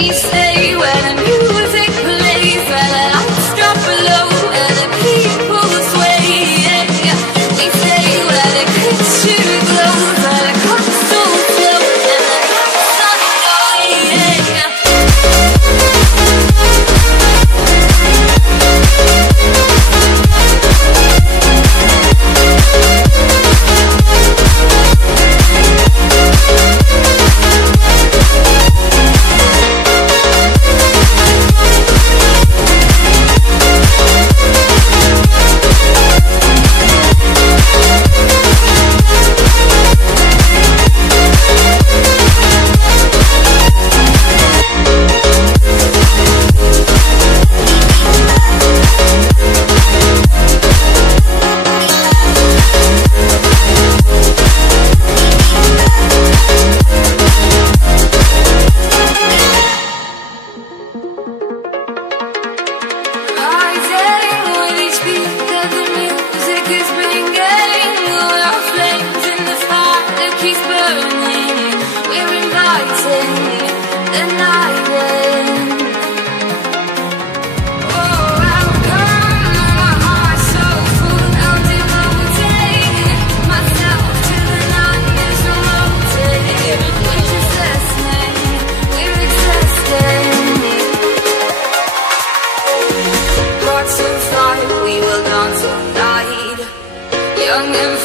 We stay where the music plays, where the lights drop low, where the people sway. We stay where the kitchen glows, where the cups all flow, and the lights on young and